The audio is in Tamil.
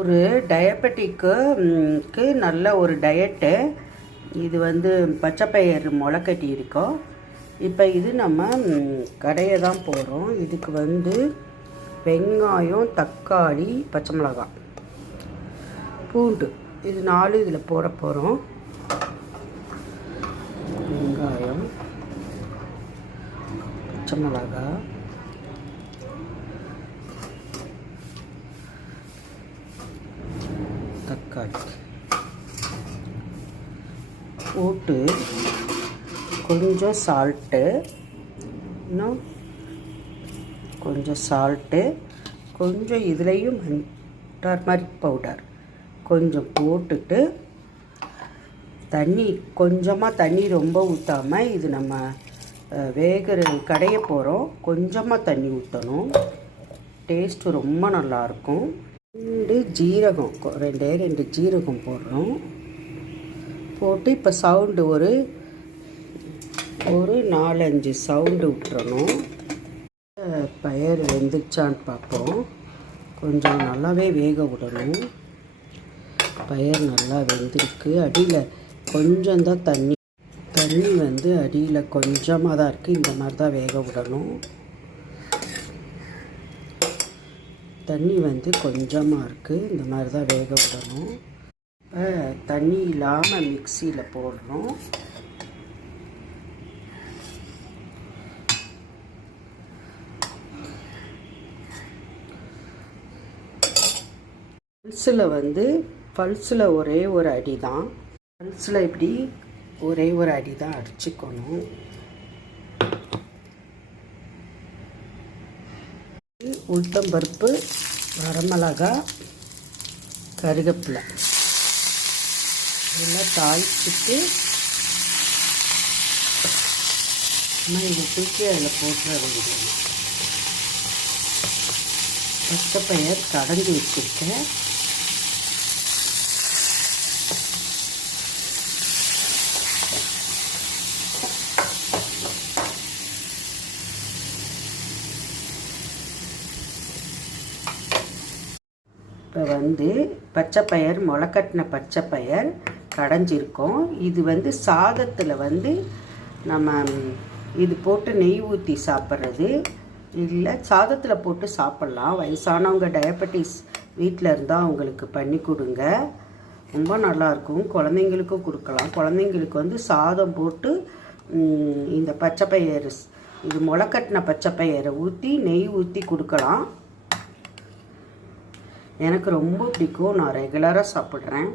ஒரு டயபெட்டிக்கு நல்ல ஒரு டயட்டு. இது பச்சைப்பயிறு முளைக்கட்டி இருக்கோம். இப்போ இது நம்ம கடையை தான் போகிறோம். இதுக்கு வெங்காயம், தக்காளி, பச்சை மிளகாய், பூண்டு, இது 4 இதில் போட போகிறோம். வெங்காயம், பச்சை மிளகாய், தக்காளி போட்டு கொஞ்சம் சால்ட்டு, இன்னும் கொஞ்சம் சால்ட்டு, கொஞ்சம் இதுலேயும் டர்மரிக் பவுடர் கொஞ்சம் போட்டுட்டு கொஞ்சமாக தண்ணி ரொம்ப ஊற்றாமல், இது நம்ம கடைய போகிறோம். கொஞ்சமாக தண்ணி ஊற்றணும். டேஸ்ட்டு ரொம்ப நல்லாயிருக்கும். 2 ஜீரகம், 2 ஜீரகம் போடுறோம். போட்டு இப்போ சவுண்டு ஒரு 4-5 சவுண்டு விட்டுறணும். பயிர் வெந்துச்சான்னு பார்ப்போம். கொஞ்சம் நல்லாவே வேக விடணும். பயிர் நல்லா வெந்திருக்கு. அடியில் கொஞ்சம் தான் தண்ணி அடியில் கொஞ்சமாக தான் இருக்குது. இந்த மாதிரி தான் வேக விடணும். தண்ணி கொஞ்சமாக இருக்குது. இந்த மாதிரி தான் வேக விடணும். இப்போ தண்ணி இல்லாமல் மிக்சியில் போடுறோம். பல்ஸில் ஒரே ஒரு அடி தான். பல்ஸில் இப்படி ஒரே ஒரு அடி தான் அடிச்சுக்கணும். உளுத்தம்பருப்பு, வரமிளகாய், கருவேப்பிலை இதெல்லாம் தாளிச்சிட்டு நம்ம இதை தூக்கி அதில் போட்டுற வேண்டியது. பச்சைப்பயிர் கடைஞ்சி வச்சுருக்கேன். இப்போ பச்சைப்பயிர், முளைக்கட்டின பச்சைப்பயிர் கடைஞ்சிருக்கோம். இது சாதத்தில் நம்ம இது போட்டு நெய் ஊற்றி சாப்பிட்றது இல்லை, சாதத்தில் போட்டு சாப்பிட்லாம். வயசானவங்க டயபெட்டிஸ் வீட்டில் இருந்தால் அவங்களுக்கு பண்ணி கொடுங்க. ரொம்ப நல்லாயிருக்கும். குழந்தைங்களுக்கும் கொடுக்கலாம். குழந்தைங்களுக்கு சாதம் போட்டு இந்த பச்சைப்பயிறு, இது முளைக்கட்டின பச்சைப்பயிரை ஊற்றி நெய் ஊற்றி கொடுக்கலாம். எனக்கு ரொம்ப பிடிக்கும். நான் ரெகுலராக சாப்பிட்றேன்.